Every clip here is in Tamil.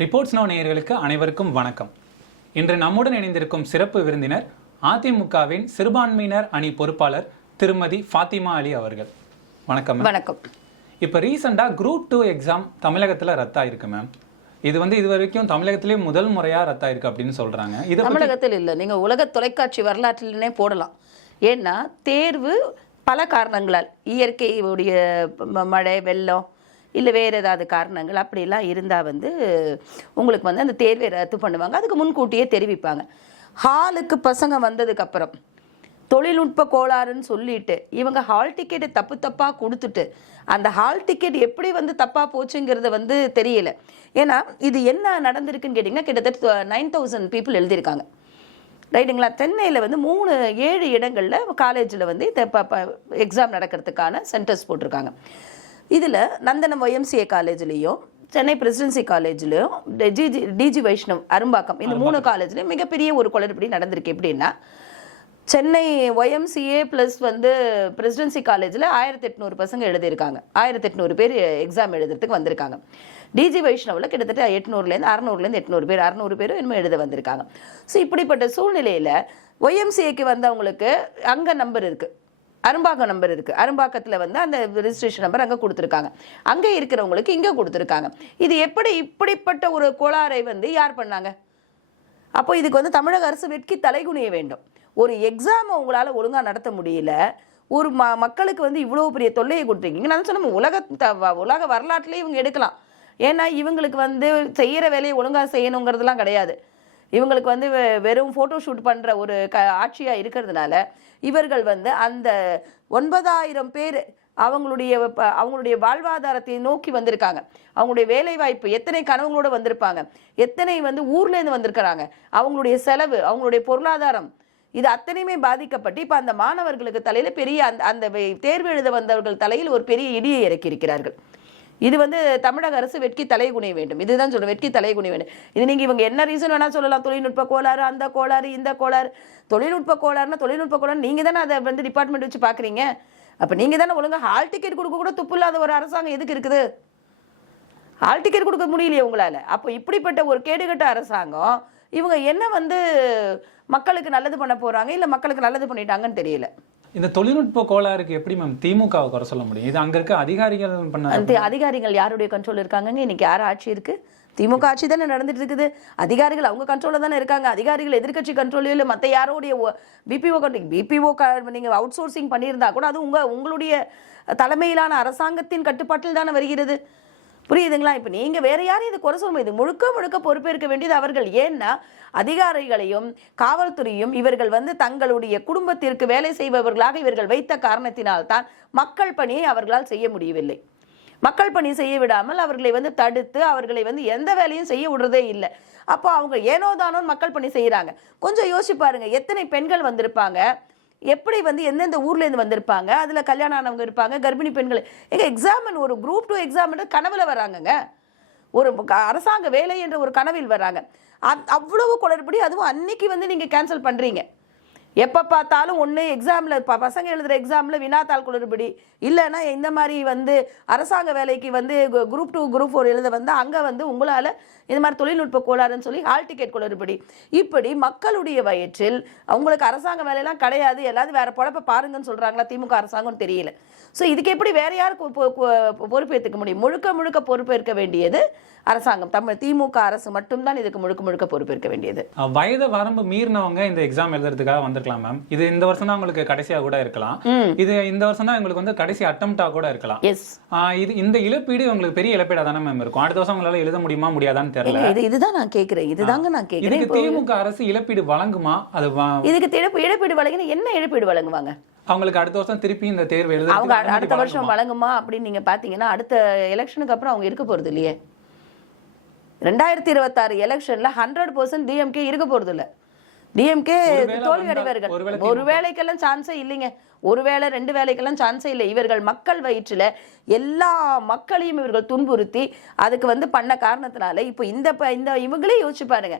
ரிப்போர்ட்ஸ் நவ் நேயர்களுக்கு அனைவருக்கும் வணக்கம். இன்று நம்முடன் இணைந்திருக்கும் சிறப்பு விருந்தினர் அதிமுகவின் சிறுபான்மையினர் அணி பொறுப்பாளர் திருமதி ஃபாத்திமா அலி அவர்கள். வணக்கம். வணக்கம். இப்போ ரீசெண்டாக குரூப் 2 எக்ஸாம் தமிழகத்தில் ரத்தாயிருக்கு மேம். இது வரைக்கும் தமிழகத்திலே முதல் முறையாக ரத்தாயிருக்கு அப்படின்னு சொல்றாங்க. இது தமிழகத்தில் இல்லை, நீங்க உலக தொலைக்காட்சி வரலாற்றிலே போடலாம். ஏன்னா தேர்வு பல காரணங்களால், இயற்கையுடைய மழை வெள்ளம் இல்லை வேறு ஏதாவது காரணங்கள் அப்படிலாம் இருந்தால் உங்களுக்கு அந்த தேர்வை ரத்து பண்ணுவாங்க. அதுக்கு முன்கூட்டியே தெரிவிப்பாங்க. ஹாலுக்கு பசங்க வந்ததுக்கப்புறம் தொழில்நுட்ப கோளாறுன்னு சொல்லிட்டு இவங்க ஹால் டிக்கெட்டை தப்பாக கொடுத்துட்டு அந்த ஹால் டிக்கெட் எப்படி தப்பாக போச்சுங்கிறது தெரியல. ஏன்னா இது என்ன நடந்திருக்குன்னு கேட்டிங்கன்னா, கிட்டத்தட்ட 9000 பீப்புள் எழுதியிருக்காங்க, ரைட்டுங்களா? சென்னையில் 7 இடங்களில் காலேஜில் இந்த எக்ஸாம் நடக்கிறதுக்கான சென்டர்ஸ் போட்டிருக்காங்க. இதில் நந்தனம் YMCA காலேஜ்லேயும், சென்னை பிரசிடென்சி காலேஜ்லேயும், டிஜி வைஷ்ணவ் அரும்பாக்கம், இந்த 3 காலேஜ்லேயும் மிகப்பெரிய ஒரு குளறுபடி நடந்திருக்கு. எப்படின்னா, சென்னை YMCA ப்ளஸ் பிரசிடென்சி காலேஜில் 1800 பசங்க எழுதியிருக்காங்க. 1800 பேர் எக்ஸாம் எழுதுறதுக்கு வந்திருக்காங்க. டிஜி வைஷ்ணவில் கிட்டத்தட்ட 800லேருந்து 800 பேர் 600 பேரும் இன்னும் எழுத வந்திருக்காங்க. ஸோ இப்படிப்பட்ட சூழ்நிலையில் YMCAக்கு வந்தவங்களுக்கு அங்கே நம்பர் இருக்குது, அரும்பாக்கம் நம்பர் இருக்குது. அரும்பாக்கத்தில் அந்த ரெஜிஸ்ட்ரேஷன் நம்பர் அங்கே கொடுத்துருக்காங்க, அங்கே இருக்கிறவங்களுக்கு இங்கே கொடுத்துருக்காங்க. இது எப்படி இப்படிப்பட்ட ஒரு கோளாறை யார் பண்ணாங்க? அப்போ இதுக்கு தமிழக அரசு வெட்கி தலைகுனிய வேண்டும். ஒரு எக்ஸாமை உங்களால் ஒழுங்காக நடத்த முடியல, ஒரு மக்களுக்கு இவ்வளோ பெரிய தொல்லையை கொடுத்துருக்கீங்க. நான் சொன்ன உலக வரலாற்றுலேயே இவங்க எடுக்கலாம். ஏன்னா இவங்களுக்கு செய்கிற வேலையை ஒழுங்காக செய்யணுங்கிறதுலாம் கிடையாது. இவங்களுக்கு வெறும் ஃபோட்டோ ஷூட் பண்ணுற ஒரு ஆட்சியாக இருக்கிறதுனால இவர்கள் அந்த 9000 பேர் அவங்களுடைய வாழ்வாதாரத்தை நோக்கி வந்திருக்காங்க. அவங்களுடைய வேலை வாய்ப்பு, எத்தனை கனவுகளோடு வந்திருப்பாங்க, எத்தனை ஊர்லேருந்து வந்திருக்கிறாங்க, அவங்களுடைய செலவு, அவங்களுடைய பொருளாதாரம், இது அத்தனையுமே பாதிக்கப்பட்டு இப்போ அந்த மாணவர்களுக்கு தலையில் பெரிய அந்த தேர்வு எழுத வந்தவர்கள் தலையில் ஒரு பெரிய இடியை இறக்கியிருக்கிறார்கள். இது தமிழக அரசு வெட்கி தலை குனிய வேண்டும். இதுதான் சொல்றேன், வெட்கி தலை குனிய வேண்டும். இது நீங்க இவங்க என்ன ரீசன் வேணா சொல்லலாம், தொழில்நுட்ப கோளாறு, அந்த கோளாறு, இந்த கோளாறு. தொழில்நுட்ப கோளாறு நீங்க தானே அதை டிபார்ட்மெண்ட் வச்சு பாக்குறீங்க. அப்ப நீங்க தானே ஒழுங்கா ஹால் டிக்கெட் கொடுக்க கூட துப்பு இல்லாத ஒரு அரசாங்கம் எதுக்கு இருக்குது? ஹால் டிக்கெட் கொடுக்க முடியலையே உங்களால. அப்போ இப்படிப்பட்ட ஒரு கேடுகட்ட அரசாங்கம் இவங்க என்ன மக்களுக்கு நல்லது பண்ண போறாங்க, இல்ல மக்களுக்கு நல்லது பண்ணிட்டாங்கன்னு தெரியல. இந்த தொழில்நுட்ப கோளாறுக்கு எப்படி மேம் திமுகவை குறை சொல்ல முடியும்? இது அங்க இருக்க அதிகாரிகள் பண்ண அதிகாரிகள் யாருடைய கண்ட்ரோல் இருக்காங்க? இன்னைக்கு யார் ஆட்சி இருக்கு? திமுக ஆட்சி தானே நடந்துட்டு இருக்குது. அதிகாரிகள் அவங்க கண்ட்ரோல தானே இருக்காங்க. அதிகாரிகள் எதிர்கட்சி கண்ட்ரோலையோ இல்லை மற்ற யாரோடைய பிபிஓ நீங்க அவுட் சோர்சிங் பண்ணியிருந்தா கூட அது உங்களுடைய தலைமையிலான அரசாங்கத்தின் கட்டுப்பாட்டில் தானே வருகிறது. புரியுதுங்களா? இப்போ நீங்க வேற யாரையும் இது குறை சொல்ல முடியாது. முழுக்க பொறுப்பேற்க வேண்டியது அவர்கள். ஏன்னா அதிகாரிகளையும் காவல்துறையும் இவர்கள் தங்களுடைய குடும்பத்திற்கு வேலை செய்பவர்களாக இவர்கள் வைத்த காரணத்தினால்தான் மக்கள் பணியை அவர்களால் செய்ய முடியவில்லை. மக்கள் பணி செய்ய விடாமல் அவர்களை தடுத்து அவர்களை எந்த வேலையும் செய்ய விடுறதே இல்லை. அப்போ அவங்க ஏனோதானோ மக்கள் பணி செய்யறாங்க. கொஞ்சம் யோசிச்சு பாருங்க, எத்தனை பெண்கள் வந்திருப்பாங்க, எப்படி எந்தெந்த ஊர்லேருந்து வந்திருப்பாங்க, அதில் கல்யாணம் ஆனவங்க இருப்பாங்க, கர்ப்பிணி பெண்கள். எக்ஸாம் ஒரு குரூப் 2 எக்ஸாம் கனவுல வராங்கங்க, ஒரு அரசாங்க வேலை என்ற ஒரு கனவில் வராங்க. அவ்வளவு குளறுபடி. அதுவும் அன்னைக்கு நீங்கள் கேன்சல் பண்ணுறீங்க. எப்போ பார்த்தாலும் ஒன்று எக்ஸாமில் பசங்க எழுதுகிற எக்ஸாமில் வினாத்தாள் குளறுபடி, இல்லைன்னா இந்த மாதிரி அரசாங்க வேலைக்கு குரூப் 2 குரூப் 4 எழுத அங்கே உங்களால் இந்த மாதிரி தொழில்நுட்ப கோளாறுன்னு சொல்லி ஹால் டிக்கெட் குளறுபடி. இப்படி மக்களுடைய வயிற்றில் அவங்களுக்கு அரசாங்க வேலையெல்லாம் கிடையாது, எல்லாரும் வேற பொழப்ப பாருங்கன்னு சொல்கிறாங்களா திமுக அரசாங்கம் தெரியல. ஸோ இதுக்கு எப்படி வேற யாருக்கு பொறுப்பேற்றுக்க முடியும்? முழுக்க பொறுப்பேற்க வேண்டியது அரசாங்கம். திமுக அரசு மட்டும்தான் இதுக்கு முழுக்க பொறுப்பேற்க வேண்டியது. வயது வரம்பு மீறினவங்க இந்த எக்ஸாம் எழுதுறதுக்காக வந்திருக்கலாம் மேம். இது இந்த வருஷம் தான் உங்களுக்கு கடைசியா கூட இருக்கலாம். இது இந்த வருஷம் தான் உங்களுக்கு கடைசி அட்டம்ப்டா கூட இருக்கலாம். இது இந்த இழப்பீடு உங்களுக்கு பெரிய இழப்பீடா தானே மேம் இருக்கும். அடுத்த வருஷம் உங்களால எழுத முடியுமா முடியாதான்னு தெரியல. இதுதான் நான் கேட்கிறேன். இதுக்கு திமுக அரசு இழப்பீடு வழங்குமா? அது இதுக்கு இழப்பீடு வழங்கினா என்ன இழப்பீடு வழங்குவாங்க? அவங்களுக்கு அடுத்த வருஷம் திருப்பி இந்த தேர்வு எழுத அவங்க அடுத்த வருஷம் வழங்குமா அப்படின்னு நீங்க பாத்தீங்கன்னா, அடுத்த எலெக்ஷனுக்கு அப்புறம் அவங்க இருக்க போறது இல்லையே. 2026 எலெக்ஷன்ல 100% டிஎம்கே இருக்க போறது இல்ல. டிஎம்கே தோல்வி அடைவார்கள். ஒரு வேளைக்கெல்லாம் சான்ஸே இல்லைங்க. ஒருவேளை 2 வேலைக்கெல்லாம் சான்ஸே இல்லை. இவர்கள் மக்கள் வயிற்றுல எல்லா மக்களையும் இவர்கள் துன்புறுத்தி அதுக்கு வந்து பண்ண காரணத்தினால இப்போ இந்த இவங்களே யோசிச்சு பாருங்க.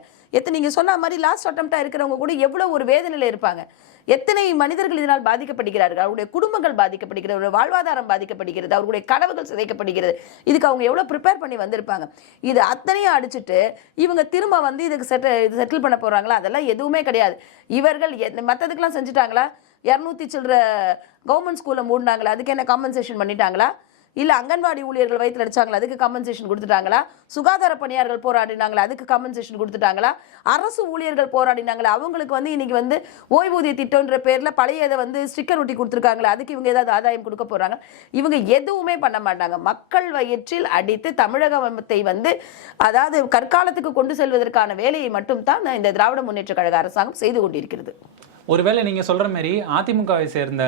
நீங்க சொன்ன மாதிரி லாஸ்ட் அட்டம்ப்டா இருக்கிறவங்க கூட எவ்வளவு ஒரு வேதனையில இருப்பாங்க. எத்தனை மனிதர்கள் இதனால் பாதிக்கப்படுகிறார்கள், அவருடைய குடும்பங்கள் பாதிக்கப்படுகிறது, அவருடைய வாழ்வாதாரம் பாதிக்கப்படுகிறது, அவருடைய கனவுகள் சிதைக்கப்படுகிறது. இதுக்கு அவங்க எவ்வளவு ப்ரிப்பேர் பண்ணி வந்திருப்பாங்க. இது அத்தனையும் அடிச்சுட்டு இவங்க திரும்ப வந்து இதுக்கு செட்டில் பண்ண போறாங்களா? அதெல்லாம் எதுவுமே கிடையாது. இவர்கள் மற்றதுக்கெல்லாம் செஞ்சுட்டாங்களா? 200 சில்லற கவர்மெண்ட் ஸ்கூல்ல மூடினாங்களா? அதுக்கு என்ன காம்பன்சேஷன் பண்ணிட்டாங்களா? இல்ல அங்கன்வாடி ஊழியர்கள் வயிற்றுல அடிச்சாங்களா? அதுக்கு காம்பன்சேஷன் கொடுத்துட்டாங்களா? சுகாதார பணியாளர்கள் போராடினாங்களா? அதுக்கு காம்பன்சேஷன் கொடுத்துட்டாங்களா? அரசு ஊழியர்கள் போராடினாங்களா? அவங்களுக்கு வந்து இன்னைக்கு வந்து ஓய்வூதிய திட்டம்ன்ற பேர்ல பழையதை வந்து ஸ்டிக்கர் ஒட்டி கொடுத்துருக்காங்களா? அதுக்கு இவங்க ஏதாவது ஆதாயம் கொடுக்க போறாங்க? இவங்க எதுவுமே பண்ண மாட்டாங்க. மக்கள் வயிற்றில் அடித்து தமிழகத்தை வந்து அதாவது கற்காலத்துக்கு கொண்டு செல்வதற்கான வேலையை மட்டும் தான் இந்த திராவிட முன்னேற்ற கழக அரசாங்கம் செய்து கொண்டிருக்கிறது. ஒருவேளை நீங்க சொல்ற மாதிரி அதிமுகவை சேர்ந்த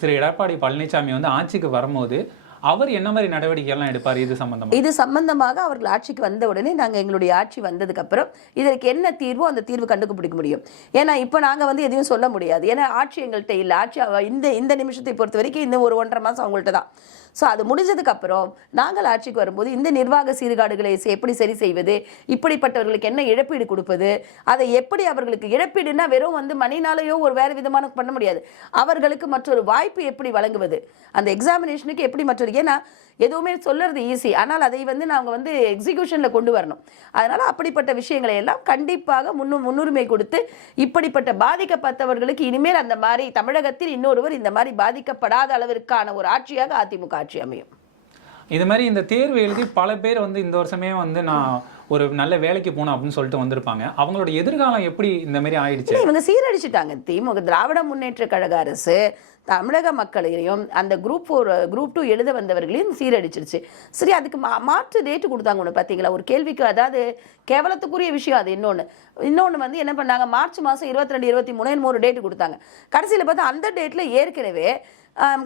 திரு எடப்பாடி பழனிசாமி வந்து ஆட்சிக்கு வரும்போது அவர் என்ன மாதிரி நடவடிக்கை எல்லாம் எடுப்பார்? இது சம்பந்தமாக அவர்கள் ஆட்சிக்கு வந்த உடனே நாங்கள் எங்களுடைய ஆட்சி வந்ததுக்கு அப்புறம் இதற்கு என்ன தீர்வோ அந்த தீர்வு கண்டுபிடிக்க முடியும். ஏன்னா இப்போ நாங்கள் வந்து எதையும் சொல்ல முடியாது. ஏன்னா ஆட்சி எங்கள்கிட்ட இல்லை. ஆட்சி இந்த நிமிஷத்தை பொறுத்த வரைக்கும் இந்த ஒரு 1.5 மாதம் அவங்கள்ட்ட தான். ஸோ அது முடிஞ்சதுக்கு அப்புறம் நாங்கள் ஆட்சிக்கு வரும்போது இந்த நிர்வாக சீர்காடுகளை எப்படி சரி செய்வது, இப்படிப்பட்டவர்களுக்கு என்ன இழப்பீடு கொடுப்பது, அதை எப்படி அவர்களுக்கு இழப்பீடுனா வெறும் வந்து மணினாலேயோ ஒரு வேறு விதமான பண்ண முடியாது. அவர்களுக்கு மற்றொரு வாய்ப்பு எப்படி வழங்குவது, அந்த எக்ஸாமினேஷனுக்கு எப்படி மற்றொரு, ஏன்னா எதுவுமே சொல்றது ஈஸி, ஆனால் அதை வந்து நாங்கள் வந்து எக்ஸிக்யூஷனில் கொண்டு வரணும். அதனால அப்படிப்பட்ட விஷயங்களை எல்லாம் கண்டிப்பாக முன்னுரிமை கொடுத்து இப்படிப்பட்ட பாதிக்கப்பட்டவர்களுக்கு இனிமேல் அந்த மாதிரி தமிழகத்தில் இன்னொருவர் இந்த மாதிரி பாதிக்கப்படாத அளவிற்கான ஒரு ஆட்சியாக அதிமுக ஆட்சி அமையும். இது மாதிரி இந்த தேர்வு எழுதி பல பேர் வந்து இந்த வருஷமே வந்து நான் ஒரு நல்ல வேலைக்கு போகணும் அப்படின்னு சொல்லிட்டு வந்திருப்பாங்க. அவங்களோட எதிர்காலம் எப்படி இந்த மாதிரி ஆயிடுச்சு? இவங்க சீரழிச்சிட்டாங்க. திமுக திராவிட முன்னேற்ற கழக அரசு தமிழக மக்களையும் அந்த குரூப் 2 எழுத வந்தவர்களையும் சீரழிச்சிருச்சு. சரி, அதுக்கு மாற்று டேட்டு கொடுத்தாங்க. ஒன்று பார்த்தீங்களா? ஒரு கேள்விக்கு, அதாவது கேவலத்துக்குரிய விஷயம் அது. இன்னொன்று வந்து என்ன பண்ணாங்க, மார்ச் மாதம் 22, 23 ஒரு டேட்டு கொடுத்தாங்க. கடைசியில் பார்த்தா அந்த டேட்டில் ஏற்கனவே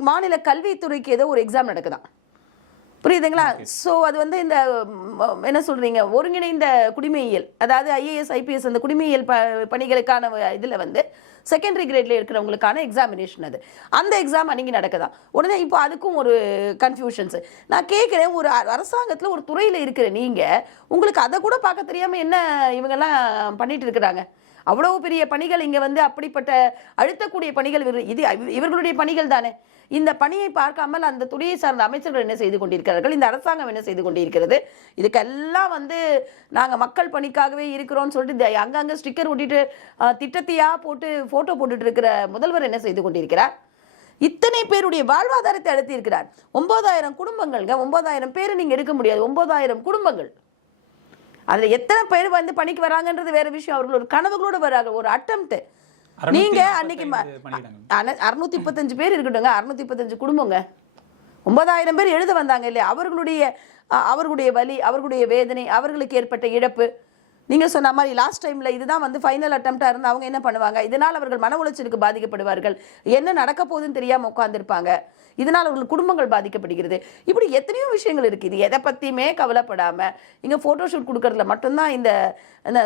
மாநில கல்வித்துறைக்கு ஏதோ ஒரு எக்ஸாம் நடக்குதான். புரியுதுங்களா? ஸோ அது வந்து இந்த என்ன சொல்றீங்க, ஒருங்கிணைந்த குடிமையியல், அதாவது IAS IPS அந்த குடிமையியல் பணிகளுக்கான இதில் வந்து செகண்டரி கிரேட்ல இருக்கிறவங்களுக்கான எக்ஸாமினேஷன். அந்த எக்ஸாம் அன்னைக்கு நடக்குதான். உடனே இப்போ அதுக்கும் ஒரு கன்ஃபியூஷன்ஸ். நான் கேட்குறேன், ஒரு அரசாங்கத்தில் ஒரு துறையில் இருக்கிற நீங்கள் உங்களுக்கு அதை கூட பார்க்க தெரியாமல் என்ன இவங்கெல்லாம் பண்ணிட்டு இருக்கிறாங்க? அவ்வளவு பெரிய பணிகள் இங்கே வந்து அப்படிப்பட்ட அழுத்தக்கூடிய பணிகள் இது இவர்களுடைய பணிகள் தானே. இந்த பணியை பார்க்காமல் அந்த துறையை சார்ந்த அமைச்சர்கள் என்ன செய்து கொண்டிருக்கிறார்கள், இந்த அரசாங்கம் என்ன செய்து கொண்டிருக்கிறது? இதுக்கெல்லாம் வந்து நாங்கள் மக்கள் பணிக்காகவே இருக்கிறோம்னு சொல்லிட்டு அங்கங்கே ஸ்டிக்கர் ஒட்டிட்டு திட்டத்தையா போட்டு ஃபோட்டோ போட்டுட்டு இருக்கிற முதல்வர் என்ன செய்து கொண்டிருக்கிறார்? இத்தனை பேருடைய வாழ்வாதாரத்தை அழுத்தி இருக்கிறார். 9000 குடும்பங்கள்ங்க. 9000 பேர் நீங்கள் எடுக்க முடியாது. 9000 குடும்பங்கள். அதில் எத்தனை பேர் வந்து பணிக்கு வராங்கன்றது வேற விஷயம். அவர்கள் ஒரு கனவுகளோடு வராங்க. ஒரு அட்டம்ப்ட். நீங்க அன்னைக்கு 635 பேர் இருக்கட்டுங்க, 635 குடும்பங்க, 9000 பேர் எழுத வந்தாங்க இல்லையா? அவர்களுடைய வலி, அவர்களுடைய வேதனை, அவர்களுக்கு ஏற்பட்ட இழப்பு. நீங்க சொன்ன மாதிரி லாஸ்ட் டைம்ல இதுதான் வந்து ஃபைனல் அட்டம்ப்டா இருந்து அவங்க என்ன பண்ணுவாங்க? இதனால் அவர்கள் மன உளைச்சலுக்கு பாதிக்கப்படுவார்கள். என்ன நடக்க போகுதுன்னு தெரியாம உட்கார்ந்துருப்பாங்க. இதனால் அவர்கள் குடும்பங்கள் பாதிக்கப்படுகிறது. இப்படி எத்தனையோ விஷயங்கள் இருக்கு. இது எதை பத்தியுமே கவலைப்படாம இங்க போட்டோஷூட் கொடுக்கறதுல மட்டும்தான் இந்த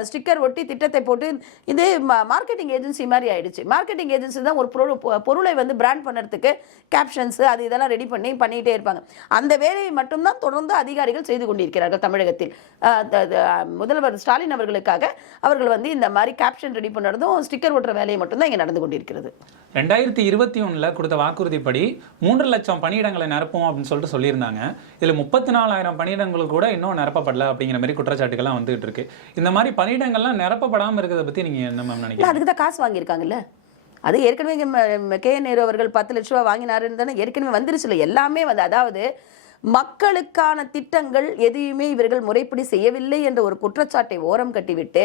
ஸ்டிக்கர் ஒட்டி திட்டத்தை போட்டு இது மார்க்கெட்டிங் ஏஜென்சி மாதிரி ஆயிடுச்சு. மார்க்கெட்டிங் ஏஜென்சி தான் ஒரு பொருளை வந்து பிராண்ட் பண்ணுறதுக்கு கேப்ஷன்ஸ் அது இதெல்லாம் ரெடி பண்ணிட்டே இருப்பாங்க. அந்த வேலையை மட்டும்தான் தொடர்ந்து அதிகாரிகள் செய்து கொண்டிருக்கிறார்கள் தமிழகத்தில். முதல்வர் ஸ்டாலின் அவர்களுக்காக அவர்கள் வந்து இந்த மாதிரி கேப்ஷன் ரெடி பண்ணுறதும் ஸ்டிக்கர் ஒட்டுற வேலையை மட்டும்தான் இங்கே நடந்து கொண்டிருக்கிறது. 2021 கொடுத்த வாக்குறுதிப்படி 3 லட்சம் பணியிடங்களை நிரப்புவோம் அப்படின்னு சொல்லிட்டு சொல்லியிருந்தாங்க. இதில் 34,000 பணியிடங்கள் கூட இன்னும் நிரப்பப்படல அப்படிங்கிற மாதிரி குற்றச்சாட்டுகள்லாம் வந்துட்டு இருக்கு. இந்த மாதிரி பணியிடங்கள்லாம் நிரப்பப்படாமல் இருக்கிறத பத்தி நீங்க என்ன மேம் நினைக்கிறீங்க? அதுக்கு தான் காசு வாங்கியிருக்காங்கல்ல. அது ஏற்கனவே KN நேரு அவர்கள் 10 லட்ச ரூபா வாங்கினாருன்னு தானே ஏற்கனவே வந்துருச்சுல. எல்லாமே வந்து அதாவது மக்களுக்கான திட்டங்கள் எதையுமே இவர்கள் முறைப்படி செய்யவில்லை என்ற ஒரு குற்றச்சாட்டை ஓரம் கட்டிவிட்டு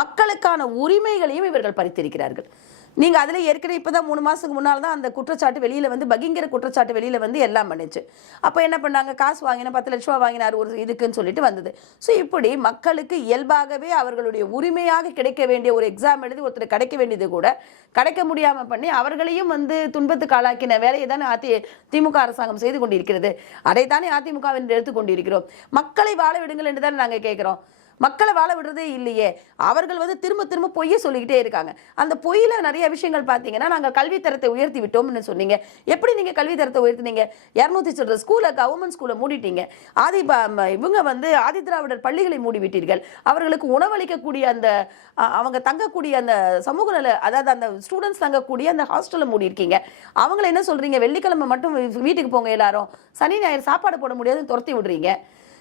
மக்களுக்கான உரிமைகளையும் இவர்கள் பறித்திருக்கிறார்கள். நீங்க அதுல ஏற்கனவே இப்பதான் 3 மாசத்துக்கு முன்னால் தான் அந்த குற்றச்சாட்டு வெளியில வந்து பகிங்கிற குற்றச்சாட்டு வெளியில வந்து எல்லாம் பண்ணுச்சு. அப்ப என்ன பண்ணாங்க, காசு வாங்கினா 10 லட்ச ரூபா வாங்கினார் ஒரு இதுக்குன்னு சொல்லிட்டு வந்தது. ஸோ இப்படி மக்களுக்கு இயல்பாகவே அவர்களுடைய உரிமையாக கிடைக்க வேண்டிய ஒரு எக்ஸாம் எழுதி ஒருத்தர் கிடைக்க வேண்டியது கூட கிடைக்க முடியாம பண்ணி அவர்களையும் வந்து துன்பத்துக்கு ஆளாக்கின வேலையை தானே திமுக அரசாங்கம் செய்து கொண்டிருக்கிறது. அதைத்தானே அதிமுக என்று எடுத்துக்கொண்டிருக்கிறோம். மக்களை வாழ விடுங்கள் என்று தானே நாங்கள் கேட்கிறோம். மக்களை வாழ விடுறதே இல்லையே. அவர்கள் வந்து திரும்ப திரும்ப பொய்யை சொல்லிக்கிட்டே இருக்காங்க. அந்த பொய்யில நிறைய விஷயங்கள் பார்த்தீங்கன்னா, நாங்கள் கல்வித்தரத்தை உயர்த்தி விட்டோம்னு சொன்னீங்க. எப்படி நீங்க கல்வித்தரத்தை உயர்த்தினீங்க? 200 சில்லற ஸ்கூலை, கவர்மெண்ட் ஸ்கூலை மூடிட்டீங்க. இவங்க வந்து ஆதி திராவிடர் பள்ளிகளை மூடி விட்டீர்கள். அவர்களுக்கு உணவளிக்கக்கூடிய அந்த அவங்க தங்கக்கூடிய அந்த சமூக நல, அதாவது அந்த ஸ்டூடெண்ட்ஸ் தங்கக்கூடிய அந்த ஹாஸ்டலை மூடி இருக்கீங்க. அவங்கள என்ன சொல்றீங்க? வெள்ளிக்கிழமை மட்டும் வீட்டுக்கு போங்க எல்லாரும், சனி ஞாயிறு சாப்பாடு போட முடியாதுன்னு துரத்தி விடுறீங்க.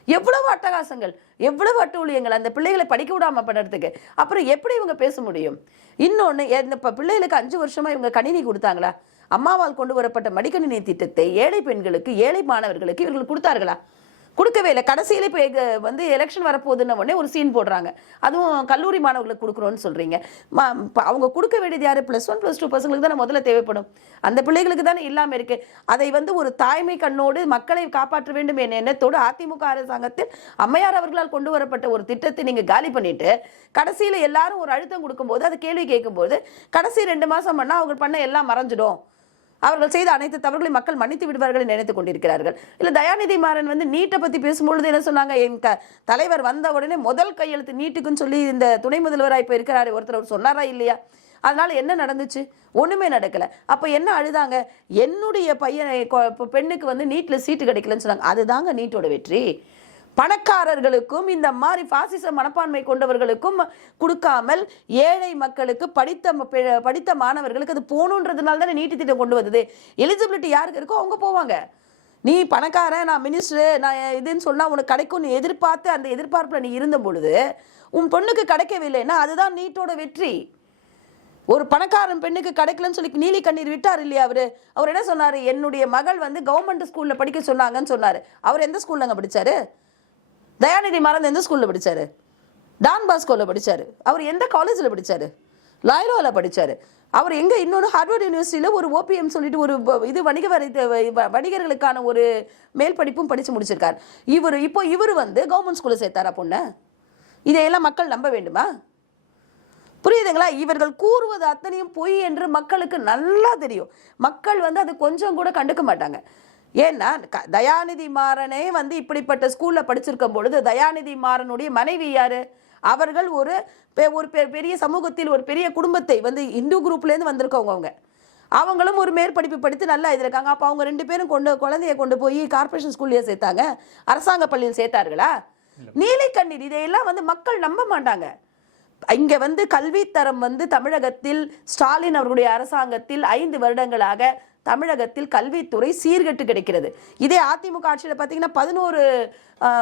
எவ்வளவு அட்டகாசங்கள், எவ்வளவு அட்டூழியங்கள் அந்த பிள்ளைகளை படிக்க விடாம பண்ணுறதுக்கு. அப்புறம் எப்படி இவங்க பேச முடியும்? இன்னொன்று, இந்த பிள்ளைகளுக்கு 5 வருஷமா இவங்க கணினி கொடுத்தாங்களா? அம்மாவால் கொண்டு வரப்பட்ட மடிக்கணினி திட்டத்தை ஏழை பெண்களுக்கு, ஏழை மாணவர்களுக்கு இவர்கள் கொடுத்தார்களா? கொடுக்கவே இல்லை. கடைசியில் இப்போ வந்து எலெக்ஷன் வரப்போகுதுன்ன உடனே ஒரு சீன் போடுறாங்க. அதுவும் கல்லூரி மாணவர்களுக்கு கொடுக்குறோன்னு சொல்கிறீங்க. அவங்க கொடுக்க வேண்டியது யார்? +1 +2 பசங்களுக்கு தானே முதல்ல தேவைப்படும். அந்த பிள்ளைகளுக்கு தானே இல்லாமல் இருக்குது. அதை வந்து ஒரு தாய்மை கண்ணோடு மக்களை காப்பாற்ற வேண்டும் என்ற எண்ணத்தோடு அதிமுக அரசாங்கத்தில் அம்மையார் அவர்களால் கொண்டு வரப்பட்ட ஒரு திட்டத்தை நீங்கள் காலி பண்ணிட்டு, கடைசியில் எல்லாரும் ஒரு அழுத்தம் கொடுக்கும்போது, அதை கேள்வி கேட்கும்போது, கடைசி 2 மாதம் பண்ணால் அவங்க பண்ண எல்லாம் மறைஞ்சிடும், அவர்கள் செய்த அனைத்து தவறுகளை மக்கள் மன்னித்து விடுவார்கள் நினைத்துக் கொண்டிருக்கிறார்கள். இல்லை, தயாநிதி மாறன் வந்து நீட்டை பற்றி பேசும்பொழுது என்ன சொன்னாங்க? என் தலைவர் வந்த உடனே முதல் கையெழுத்து நீட்டுக்குன்னு சொல்லி இந்த துணை முதல்வராக இப்போ இருக்கிறாரு ஒருத்தர் சொன்னாரா இல்லையா? அதனால என்ன நடந்துச்சு? ஒண்ணுமே நடக்கல. அப்ப என்ன அழுதாங்க? என்னுடைய பெண்ணுக்கு வந்து நீட்ல சீட்டு கிடைக்கலன்னு சொன்னாங்க. அதுதாங்க நீட்டோட வெற்றி. பணக்காரர்களுக்கும் இந்த மாதிரி பாசிச மனப்பான்மை கொண்டவர்களுக்கும் கொடுக்காமல் ஏழை மக்களுக்கு, படித்த மாணவர்களுக்கு அது போகணுன்றதுனால தானே நீட்டு திட்டம் கொண்டு வந்தது. எலிஜிபிலிட்டி யாருக்கு இருக்கோ அவங்க போவாங்க. நீ பணக்காரன், நான் மினிஸ்டர், நான் இதுன்னு சொன்னால் உனக்கு கிடைக்கும் நீ எதிர்பார்த்து அந்த எதிர்பார்ப்பில் நீ இருந்த பொழுது உன் பொண்ணுக்கு கிடைக்கவில்லைன்னா அதுதான் நீட்டோட வெற்றி. ஒரு பணக்காரன் பெண்ணுக்கு கிடைக்கலன்னு சொல்லி நீலி கண்ணீர் விட்டார் இல்லையா? அவர் என்ன சொன்னார்? என்னுடைய மகள் வந்து கவர்மெண்ட் ஸ்கூலில் படிக்க சொன்னாங்கன்னு சொன்னார். அவர் எந்த ஸ்கூல்லங்க படித்தார்? தயாநிதி மாறன் எந்த ஸ்கூலில் படித்தார்? டான் பாஸ்கோவில் படித்தார். அவர் எந்த காலேஜில் படித்தார்? லாய்லோவில் படித்தார். அவர் எங்கே? இன்னொன்று ஹார்வர்ட் யூனிவர்சிட்டியில் ஒரு OPM சொல்லிட்டு ஒரு இது வணிகர்களுக்கான ஒரு மேல் படிப்பும் படித்து முடிச்சிருக்கார். இவர் வந்து கவர்மெண்ட் ஸ்கூலில் சேர்த்தாரா பொண்ணை? இதையெல்லாம் மக்கள் நம்ப வேண்டுமா? புரியுதுங்களா? இவர்கள் கூறுவது அத்தனையும் பொய் என்று மக்களுக்கு நல்லா தெரியும். மக்கள் வந்து அது கொஞ்சம் கூட கண்டுக்க மாட்டாங்க. ஏன்னா தயாநிதி மாறனே வந்து இப்படிப்பட்ட ஸ்கூல்ல படிச்சிருக்கும் பொழுது தயாநிதி மாறனுடைய மனைவி யாரு? அவர்கள் ஒரு பெரிய சமூகத்தில் ஒரு பெரிய குடும்பத்தை வந்து இந்து குரூப்லேருந்து வந்திருக்கவங்க. அவங்களும் ஒரு மேற்படிப்பு படித்து நல்லா இருக்காங்க. அப்போ அவங்க 2 பேரும் குழந்தைய கொண்டு போய் கார்பரேஷன் ஸ்கூல்லையே சேர்த்தாங்க, அரசாங்க பள்ளியில் சேர்த்தார்களா? நீலி கண்ணீர். இதையெல்லாம் வந்து மக்கள் நம்ப மாட்டாங்க. இங்க வந்து கல்வித்தரம் வந்து தமிழகத்தில் ஸ்டாலின் அவர்களுடைய அரசாங்கத்தில் 5 வருடங்களாக தமிழகத்தில் கல்வித்துறை சீர்கெட்டு கிடைக்கிறது. இதே அதிமுக ஆட்சியில் பார்த்தீங்கன்னா 11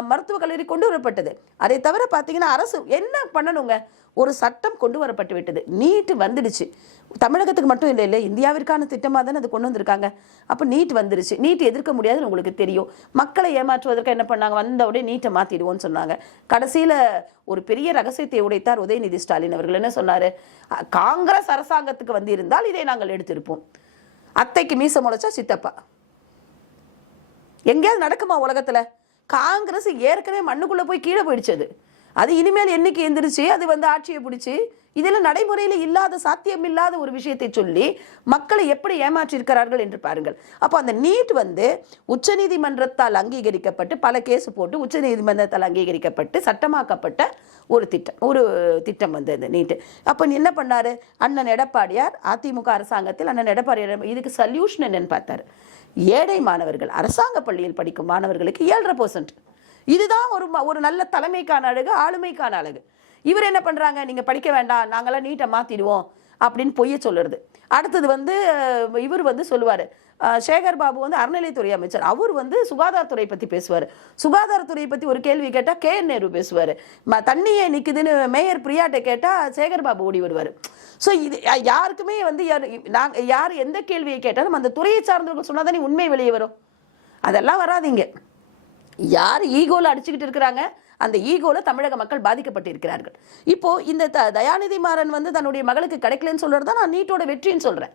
மருத்துவக் கல்லூரி கொண்டு வரப்பட்டது. அதை தவிர பார்த்தீங்கன்னா அரசு என்ன பண்ணணுங்க? ஒரு சட்டம் கொண்டு வரப்பட்டு விட்டது. நீட் வந்துடுச்சு. தமிழகத்துக்கு மட்டும் இல்லை, இந்தியாவிற்கான திட்டமாக தானே அது கொண்டு வந்திருக்காங்க. அப்போ நீட் வந்துருச்சு. நீட் எதிர்க்க முடியாதுன்னு உங்களுக்கு தெரியும். மக்களை ஏமாற்றுவதற்கு என்ன பண்ணாங்க? வந்த உடனே நீட்டை மாற்றிடுவோன்னு சொன்னாங்க. கடைசியில் ஒரு பெரிய ரகசியத்தை உடைத்தார் உதயநிதி ஸ்டாலின் அவர்கள். என்ன சொன்னார்? காங்கிரஸ் அரசாங்கத்துக்கு வந்து இருந்தால் இதை நாங்கள் எடுத்திருப்போம். அத்தைக்கு மீச முளைச்சா சித்தப்பா. எங்கேயாவது நடக்குமா உலகத்துல? காங்கிரஸ் ஏற்கனவே மண்ணுக்குள்ள போய் கீழே போயிடுச்சது. அது இனிமேல் என்னைக்கு எந்திரிச்சு அது வந்து ஆட்சியை பிடிச்சி இதெல்லாம் நடைமுறையில் இல்லாத, சாத்தியம் இல்லாத ஒரு விஷயத்தை சொல்லி மக்களை எப்படி ஏமாற்றிருக்கிறார்கள் என்று பாருங்கள். அப்போ அந்த நீட் வந்து உச்சநீதிமன்றத்தால் அங்கீகரிக்கப்பட்டு, பல கேஸ் போட்டு உச்சநீதிமன்றத்தால் அங்கீகரிக்கப்பட்டு சட்டமாக்கப்பட்ட ஒரு திட்டம் வந்து அந்த நீட்டு. அப்போ என்ன பண்ணாரு அண்ணன் எடப்பாடியார்? அதிமுக அரசாங்கத்தில் அண்ணன் எடப்பாடியார் இதுக்கு சொல்யூஷன் என்னன்னு பார்த்தாரு. ஏழை மாணவர்கள், அரசாங்க பள்ளியில் படிக்கும் மாணவர்களுக்கு 7.5%. இதுதான் ஒரு நல்ல தலைமைக்கான அழகு, ஆளுமைக்கான அழகு. இவர் என்ன பண்றாங்க? நீங்க படிக்க வேண்டாம், நாங்களாம் நீட்டை மாத்திடுவோம் அப்படின்னு பொய்ய சொல்லுறது. அடுத்தது வந்து இவர் வந்து சொல்லுவாரு, சேகர் பாபு வந்து அறநிலைத்துறை அமைச்சர், அவர் வந்து சுகாதாரத்துறை பத்தி பேசுவார். சுகாதாரத்துறையை பத்தி ஒரு கேள்வி கேட்டா KN நேரு பேசுவார். தண்ணியே நிக்குதுன்னு மேயர் பிரியாட்டை கேட்டா சேகர் பாபு ஓடி வருவார். ஸோ இது யாருக்குமே வந்து யார் எந்த கேள்வியை கேட்டாலும் அந்த துறையை சார்ந்தவர்கள் சொன்னாதானே உண்மை வெளியே வரும். அதெல்லாம் வராதிங்க. யார் ஈகோல அடிச்சுக்கிட்டு இருக்கிறாங்க, அந்த ஈகோல தமிழக மக்கள் பாதிக்கப்பட்டிருக்கிறார்கள். இப்போ இந்த தயாநிதி மாறன் வந்து தன்னுடைய மகளுக்கு கிடைக்கலன்னு சொல்றது தான் நான் நீட்டோட வெற்றின்னு சொல்றேன்.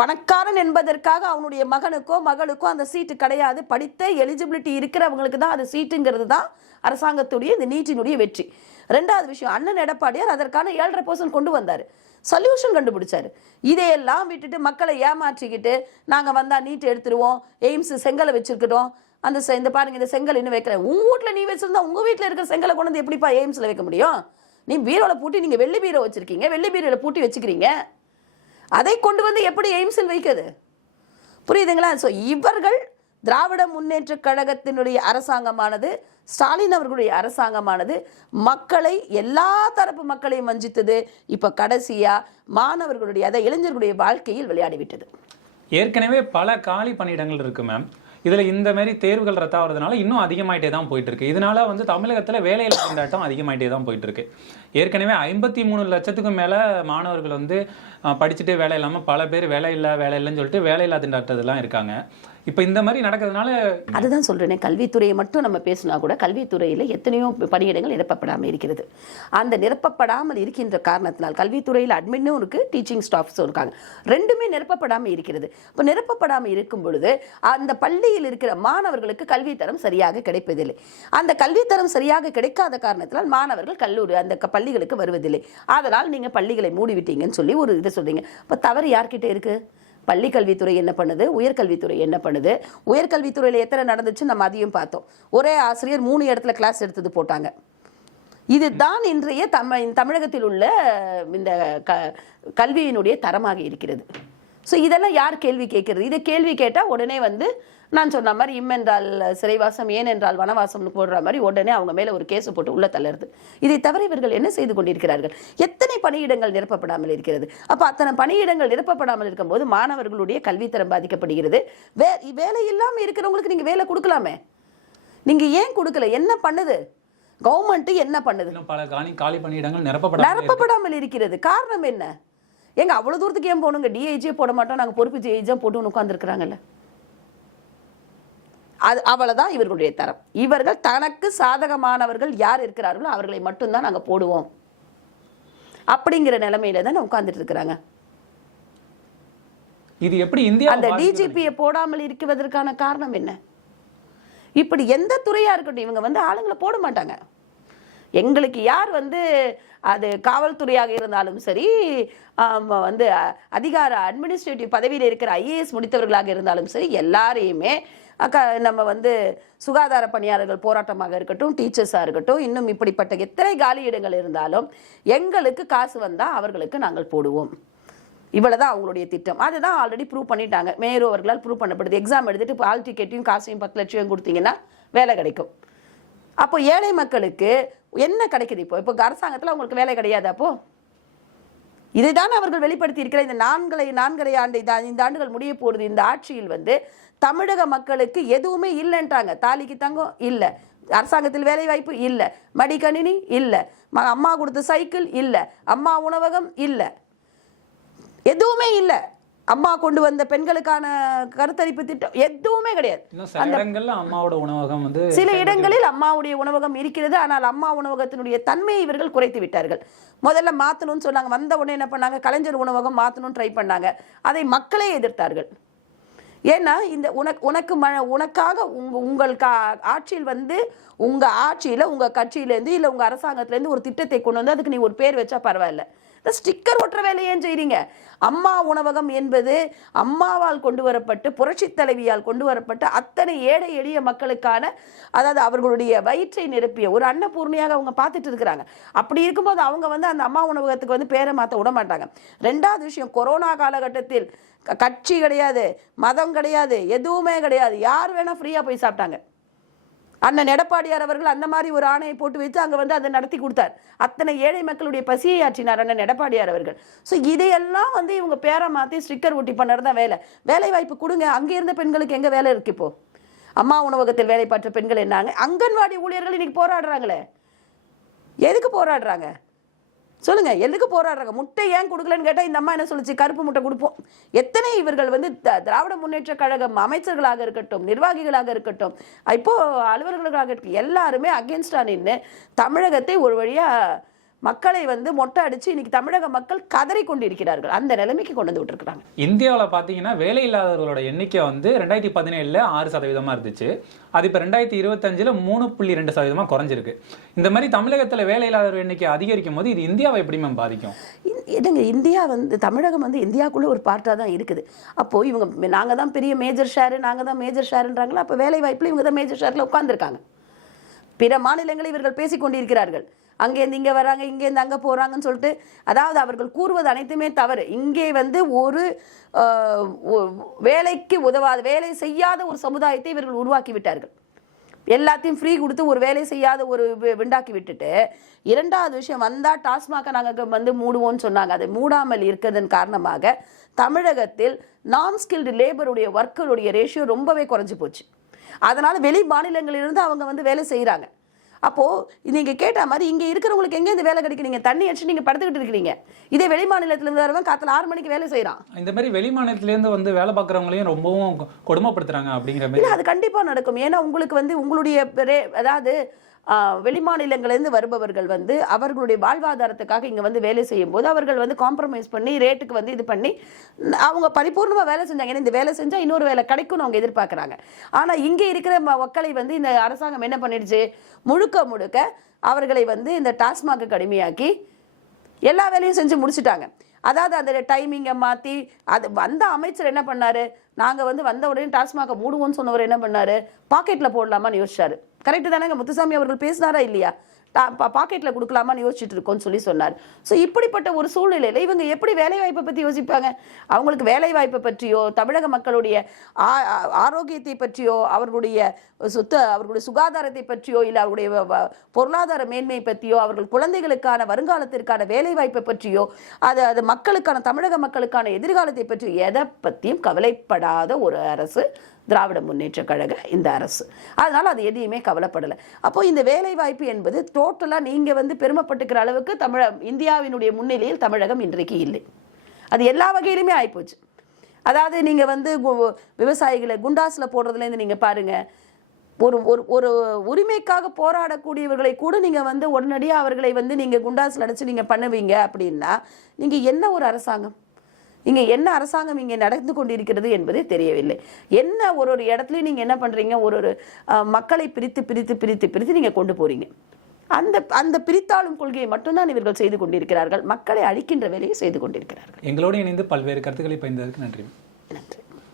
பணக்காரன் என்பதற்காக அவனுடைய மகனுக்கோ மகளுக்கோ அந்த சீட்டு கிடையாது. படித்த எலிஜிபிலிட்டி இருக்கிறவங்களுக்கு தான் அது சீட்டுங்கிறது தான் அரசாங்கத்துடைய இந்த நீட்டினுடைய வெற்றி. 2வது விஷயம், அண்ணன் எடப்பாடியார் அதற்கான 7.5% கொண்டு வந்தார், சொல்யூஷன் கண்டுபிடிச்சாரு. இதையெல்லாம் விட்டுட்டு மக்களை ஏமாற்றிக்கிட்டு நாங்கள் வந்தால் நீட் எடுத்துருவோம், எய்ம்ஸ் செங்கலை வச்சிருக்கிறோம், இந்த பாருங்க இந்த செங்கல் இன்னும் வைக்கல. உங்க வீட்டுல நீ வச்சிருந்தா உங்க வீட்டுல இருக்கிற செங்கலை கொண்டு வந்து எப்படிப்பா எய்ம்ஸ்ல வைக்க முடியும்? நீ பீரோல பூட்டி, நீங்க வெள்ளி பீரோ வச்சிருக்கீங்க, வெள்ளி பீரோல பூட்டி வச்சுக்கிறீங்க, அதை கொண்டு வந்து எப்படி எய்ம்ஸில் வைக்கிறது? புரியுதுங்களா? ஸோ இவர்கள் திராவிட முன்னேற்ற கழகத்தினுடைய அரசாங்கமானது, ஸ்டாலின் அவர்களுடைய அரசாங்கமானது மக்களை, எல்லா தரப்பு மக்களையும் வஞ்சித்தது. இப்ப கடைசியா மாணவர்களுடைய, அதை இளைஞர்களுடைய வாழ்க்கையில் விளையாடிவிட்டது. ஏற்கனவே பல காலி பணியிடங்கள் இருக்கு மேம். இதுல இந்த மாதிரி தேர்வுகள் ரத்தாகிறதுனால இன்னும் அதிகமாயிட்டே தான் போயிட்டு இருக்கு. இதனால வந்து தமிழகத்துல வேலையில்லா திண்டாட்டம் அதிகமாயிட்டே தான் போயிட்டு இருக்கு. ஏற்கனவே 53 லட்சத்துக்கும் மேல மாணவர்கள் வந்து படிச்சுட்டு வேலை இல்லாம பல பேர் வேலை இல்லைன்னு சொல்லிட்டு வேலையில்லா திண்டாட்டத்தெல்லாம் இருக்காங்க. இப்ப இந்த மாதிரி நடக்கிறதுனால அதுதான் சொல்றேனே, கல்வித்துறையை மட்டும் நம்ம பேசினா கூட கல்வித்துறையில எத்தனையோ பணியிடங்கள் நிரப்பப்படாமல் இருக்கிறது. அந்த நிரப்பப்படாமல் இருக்கின்ற காரணத்தினால் கல்வித்துறையில் அட்மினும் இருக்கு, டீச்சிங் ஸ்டாஃப்ஸும் இருக்காங்க, ரெண்டுமே நிரப்பப்படாமல் இருக்கிறது. இப்போ நிரப்பப்படாமல் இருக்கும் பொழுது அந்த பள்ளியில் இருக்கிற மாணவர்களுக்கு கல்வித்தரம் சரியாக கிடைப்பதில்லை. அந்த கல்வித்தரம் சரியாக கிடைக்காத காரணத்தினால் மாணவர்கள் கல்லூரி அந்த பள்ளிகளுக்கு வருவதில்லை. அதனால் நீங்க பள்ளிகளை மூடிவிட்டீங்கன்னு சொல்லி ஒரு இதை சொல்றீங்க. இப்போ தவறு யார்கிட்ட இருக்கு? பள்ளி கல்வித்துறை என்ன பண்ணுது, உயர்கல்வித்துறை என்ன பண்ணுது? உயர்கல்வித்துறையில் எத்தனை நடந்துச்சு நம்ம அதையும் பார்த்தோம். ஒரே ஆசிரியர் 3 இடத்துல கிளாஸ் எடுத்தது போட்டாங்க. இதுதான் இன்றைய தமிழகத்தில் உள்ள இந்த கல்வியினுடைய தரமாக இருக்கிறது. ஸோ இதெல்லாம் யார் கேள்வி கேட்கறது? இதை கேள்வி கேட்டால் உடனே வந்து நான் சொன்ன மாதிரி என்றால் சிறைவாசம், ஏன் என்றால் வனவாசம்னு போடுற மாதிரி உடனே அவங்க மேலே ஒரு கேஸ் போட்டு உள்ள தள்ளுறது. இதை தவிர இவர்கள் என்ன செய்து கொண்டிருக்கிறார்கள்? எத்தனை பணியிடங்கள் நிரப்பப்படாமல் இருக்கிறது? அப்போ அத்தனை பணியிடங்கள் நிரப்பப்படாமல் இருக்கும்போது மாணவர்களுடைய கல்வித்தரம் பாதிக்கப்படுகிறது. வேலை இல்லாமல் இருக்கிறவங்களுக்கு நீங்கள் வேலை கொடுக்கலாமே, நீங்கள் ஏன் கொடுக்கல? என்ன பண்ணுது கவர்மெண்ட்? என்ன பண்ணுது? பல காலி பணியிடங்கள் நிரப்பப்படாமல் இருக்கிறது. காரணம் என்ன? எங்க அவ்வளவு தூரத்துக்கு ஏன் போகணுங்க? டிஐஜியே போட மாட்டோம், நாங்கள் பொறுப்பு டிஐஜியா போட்டு உட்காந்துருக்குறாங்கல்ல. அது அவ்வளவுதான் இவர்களுடைய தரம். இவர்கள் தனக்கு சாதகமானவர்கள் யார் இருக்கிறார்களோ அவர்களை மட்டும்தான் நாங்கள் போடுவோம் அப்படிங்கிற நிலைமையில தான் உட்கார்ந்துட்டு இருக்கிறாங்க. இது எப்படி இந்தியா அந்த டிஜிபியை போடாமல் இருக்குவதற்கான காரணம் என்ன? இப்படி எந்த துறையா இருக்கட்டும் இவங்க வந்து ஆளுங்களை போட மாட்டாங்க. எங்களுக்கு யார் வந்து அது காவல்துறையாக இருந்தாலும் சரி, வந்து அதிகார அட்மினிஸ்ட்ரேட்டிவ் பதவியில் இருக்கிற ஐஏஎஸ் முடித்தவர்களாக இருந்தாலும் சரி, எல்லாரையுமே நம்ம வந்து சுகாதார பணியாளர்கள் போராட்டமாக இருக்கட்டும், டீச்சர்ஸாக இருக்கட்டும், இன்னும் இப்படிப்பட்ட எத்தனை காலியிடங்கள் இருந்தாலும் எங்களுக்கு காசு வந்தால் அவர்களுக்கு நாங்கள் போடுவோம். இவ்வளவுதான் அவங்களுடைய திட்டம். அதுதான் ஆல்ரெடி ப்ரூவ் பண்ணிட்டாங்க. மேயர் அவர்களால் ப்ரூவ் பண்ணப்படுது. எக்ஸாம் எடுத்துட்டு இப்போ ஆல் டிக்கெட்டையும் காசையும் 10 லட்சம் கொடுத்தீங்கன்னா வேலை கிடைக்கும். அப்போ ஏழை மக்களுக்கு என்ன கிடைக்குது? இப்போ அரசாங்கத்தில் அவங்களுக்கு வேலை கிடையாது. அப்போ இதைதான் அவர்கள் வெளிப்படுத்தி இருக்கிற இந்த 4.5 ஆண்டு இந்த ஆண்டுகள் முடிய போடுது. இந்த ஆட்சியில் வந்து தமிழக மக்களுக்கு எதுவுமே இல்லைன்ட்டாங்க. தாலிக்கு தங்கம் இல்லை, அரசாங்கத்தில் வேலை வாய்ப்பு இல்லை, மடிக்கணினி இல்லை, அம்மா கொடுத்த சைக்கிள் இல்லை, அம்மா உணவகம் இல்லை, எதுவுமே இல்லை. அம்மா கொண்டு வந்த பெண்களுக்கான கருத்தரிப்பு திட்டம் எதுவுமே கிடையாது. சில இடங்களில் அம்மாவுடைய உணவகம் இருக்கிறது. ஆனால் அம்மா உணவகத்தினுடைய தன்மையை இவர்கள் குறைத்து விட்டார்கள். முதல்ல மாற்றணும்னு சொன்னாங்க. வந்த உடனே என்ன பண்ணாங்க? கலைஞர் உணவகம் மாற்றணும்னு ட்ரை பண்ணாங்க. அதை மக்களே எதிர்த்தார்கள். ஏன்னா இந்த உனக்காக உங்கள் ஆட்சியில் வந்து உங்கள் ஆட்சியில் உங்கள் கட்சியிலேருந்து இல்லை உங்கள் அரசாங்கத்திலேருந்து ஒரு திட்டத்தை கொண்டு வந்து அதுக்கு நீ ஒரு பேர் வச்சா பரவாயில்ல, ஸ்டிக்கர் ஒட்டுற வேலையை ஏன் செய்றீங்க? அம்மா உணவகம் என்பது அம்மாவால் கொண்டு வரப்பட்டு, புரட்சி தலைவியால் கொண்டு வரப்பட்ட அத்தனை ஏழை எளிய மக்களுக்கான, அதாவது அவர்களுடைய வயிற்றை நிரப்பிய ஒரு அன்னபூர்ணியாக அவங்க பார்த்துட்டு இருக்கிறாங்க. அப்படி இருக்கும்போது அவங்க வந்து அந்த அம்மா உணவகத்துக்கு வந்து பேரை மாற்ற விட மாட்டாங்க. 2வது விஷயம், கொரோனா காலகட்டத்தில் கட்சி கிடையாது, மதம் கிடையாது, எதுவுமே கிடையாது, யார் வேணா ஃப்ரீயா போய் சாப்பிட்டாங்க. அண்ணன் எடப்பாடியார் அவர்கள் அந்த மாதிரி ஒரு ஆணையை போட்டு வைத்து அங்கே வந்து அதை நடத்தி கொடுத்தார். அத்தனை ஏழை மக்களுடைய பசியை ஆற்றினார் அண்ணன் எடப்பாடியார் அவர்கள். ஸோ இதையெல்லாம் வந்து இவங்க பேரை மாற்றி ஸ்டிக்கர் ஒட்டி பண்ணுறது தான் வேலை. வேலை வாய்ப்பு கொடுங்க. அங்கே இருந்த பெண்களுக்கு எங்கே வேலை இருக்கு? இப்போ அம்மா உணவகத்தில் வேலை பார்த்த பெண்கள் என்னாங்க? அங்கன்வாடி ஊழியர்கள் இன்னைக்கு போராடுறாங்களே. எதுக்கு போராடுறாங்க சொல்லுங்க? எதுக்கு போராடுறாங்க? முட்டை ஏன் கொடுக்கலன்னு கேட்டால் இந்த அம்மா என்ன சொல்லுச்சு? கருப்பு முட்டை கொடுப்போம். எத்தனை இவர்கள் வந்து திராவிட முன்னேற்ற கழகம் அமைச்சர்களாக இருக்கட்டும், நிர்வாகிகளாக இருக்கட்டும், இப்போ அலுவலர்களாக இருக்கட்டும், எல்லாருமே அகேன்ஸ்டா நின்று தமிழகத்தை ஒரு வழியா மக்களை வந்து மொட்டை அடிச்சு இன்னைக்கு தமிழக மக்கள் கதறி கொண்டிருக்கிறார்கள். அந்த நிலைமைக்கு கொண்டு வந்து விட்டுருக்காங்க. இந்தியாவில் பார்த்தீங்கன்னா வேலை இல்லாதவர்களோட எண்ணிக்கை வந்து 2017 6% இருந்துச்சு. அது இப்போ 2025 3.2% குறைஞ்சிருக்கு. இந்த மாதிரி தமிழகத்தில் வேலை இல்லாதவர் எண்ணிக்கை அதிகரிக்கும் போது இது இந்தியாவை எப்படி மேம் பாதிக்கும்? என்னங்க இந்தியா வந்து தமிழகம் வந்து இந்தியாவுக்குள்ளே ஒரு பார்ட்டாக தான் இருக்குது. அப்போது இவங்க நாங்கள் தான் பெரிய மேஜர் ஷேரு, நாங்கள் தான் மேஜர் ஷேருன்றாங்களா, அப்போ வேலை வாய்ப்பில் இவங்க தான் மேஜர் ஷேரில் உட்காந்துருக்காங்க. பிற மாநிலங்களில் இவர்கள் பேசி கொண்டிருக்கிறார்கள், அங்கேருந்து இங்கே வராங்க, இங்கேருந்து அங்கே போகிறாங்கன்னு சொல்லிட்டு. அதாவது அவர்கள் கூறுவது அனைத்துமே தவறு. இங்கே வந்து ஒரு வேலைக்கு உதவாத, வேலை செய்யாத ஒரு சமுதாயத்தை இவர்கள் உருவாக்கி விட்டார்கள். எல்லாத்தையும் ஃப்ரீ கொடுத்து ஒரு வேலை செய்யாத ஒரு விண்டாக்கி விட்டுட்டு, இரண்டாவது விஷயம் வந்தால் டாஸ்மாக நாங்கள் வந்து மூடுவோம்னு சொன்னாங்க. அதை மூடாமல் இருக்கிறதன் காரணமாக தமிழகத்தில் நான் ஸ்கில்டு லேபருடைய ஒர்க்கருடைய ரேஷியோ ரொம்பவே குறைஞ்சி போச்சு. அதனால் வெளி மாநிலங்களிலிருந்து அவங்க வந்து வேலை செய்கிறாங்க. அப்போது நீங்கள் கேட்ட மாதிரி இங்கே இருக்கிறவங்களுக்கு எங்கே இந்த வேலை கிடைக்கும்? நீங்கள் தண்ணி அடிச்சு நீங்கள் படுத்துக்கிட்டு இருக்கிறீங்க. இதே வெளி மாநிலத்திலேருந்து வரவன் காத்தில் 6 மணிக்கு வேலை செய்கிறான். இந்த மாதிரி வெளி மாநிலத்திலேருந்து வந்து வேலை பார்க்குறவங்களையும் ரொம்பவும் கொடுமைப்படுத்துறாங்க அப்படிங்கிற மாதிரி. அது கண்டிப்பாக நடக்கும். ஏன்னா உங்களுக்கு வந்து உங்களுடைய அதாவது வெளிமாநிலங்களிலிருந்து வருபவர்கள் வந்து அவர்களுடைய வாழ்வாதாரத்துக்காக இங்கே வந்து வேலை செய்யும் போது அவர்கள் வந்து காம்ப்ரமைஸ் பண்ணி ரேட்டுக்கு வந்து இது பண்ணி அவங்க பரிபூர்ணமாக வேலை செஞ்சாங்க. ஏன்னா இந்த வேலை செஞ்சால் இன்னொரு வேலை கிடைக்கும்னு அவங்க எதிர்பார்க்குறாங்க. ஆனால் இங்கே இருக்கிற மக்களை வந்து இந்த அரசாங்கம் என்ன பண்ணிடுச்சு, முழுக்க அவர்களை வந்து இந்த டாஸ்மாக்கு அடிமையாக்கி எல்லா வேலையும் செஞ்சு முடிச்சுட்டாங்க. அதாவது அந்த டைமிங்கை மாற்றி அது வந்த அமைச்சர் என்ன பண்ணார், நாங்கள் வந்து வந்த உடனே டாஸ்மாக மூடுவோம்னு சொன்னவர் என்ன பண்ணார், பாக்கெட்டில் போடலாமான்னு யோசிச்சார். கரெக்டு தானேங்க? முத்துசாமி அவர்கள் பேசினாரா இல்லையா? பாக்கெட்டில் கொடுக்கலாமான்னு யோசிச்சுட்டு இருக்கோன்னு சொன்னார். ஸோ இப்படிப்பட்ட ஒரு சூழ்நிலையில் இவங்க எப்படி வேலைவாய்ப்பை பற்றி யோசிப்பாங்க? அவங்களுக்கு வேலைவாய்ப்பை பற்றியோ தமிழக மக்களுடைய ஆரோக்கியத்தை பற்றியோ அவர்களுடைய அவர்களுடைய சுகாதாரத்தை பற்றியோ இல்லை அவருடைய பொருளாதார மேன்மை பற்றியோ அவர்கள் குழந்தைகளுக்கான வருங்காலத்திற்கான வேலைவாய்ப்பை பற்றியோ அது மக்களுக்கான தமிழக மக்களுக்கான எதிர்காலத்தை பற்றியோ எதை பற்றியும் கவலைப்படாத ஒரு அரசு திராவிட முன்னேற்ற கழக இந்த அரசு. அதனால் அது எதையுமே கவலைப்படலை. அப்போது இந்த வேலைவாய்ப்பு என்பது டோட்டலாக நீங்கள் வந்து பெருமைப்பட்டுக்கிற அளவுக்கு இந்தியாவினுடைய முன்னிலையில் தமிழகம் இன்றைக்கு இல்லை. அது எல்லா வகையிலுமே ஆகிப்போச்சு. அதாவது நீங்கள் வந்து விவசாயிகளை குண்டாஸில் போடுறதுலேருந்து நீங்கள் பாருங்கள், ஒரு ஒரு உரிமைக்காக போராடக்கூடியவர்களை கூட நீங்கள் வந்து உடனடியாக அவர்களை வந்து நீங்கள் குண்டாஸில் அடைச்சி நீங்கள் பண்ணுவீங்க அப்படின்னா நீங்கள் என்ன ஒரு அரசாங்கம்? இங்கே என்ன அரசாங்கம் இங்கே நடந்து கொண்டிருக்கிறது என்பதே தெரியவில்லை. என்ன ஒரு இடத்துலையும் நீங்கள் என்ன பண்ணுறீங்க, ஒரு மக்களை பிரித்து நீங்கள் கொண்டு போகிறீங்க. அந்த பிரித்தாளும் கொள்கையை மட்டும்தான் இவர்கள் செய்து கொண்டிருக்கிறார்கள். மக்களை அழிக்கின்ற வேலையை செய்து கொண்டிருக்கிறார்கள். எங்களோடு இணைந்து பல்வேறு கருத்துக்களை பகிர்ந்ததற்கு நன்றி.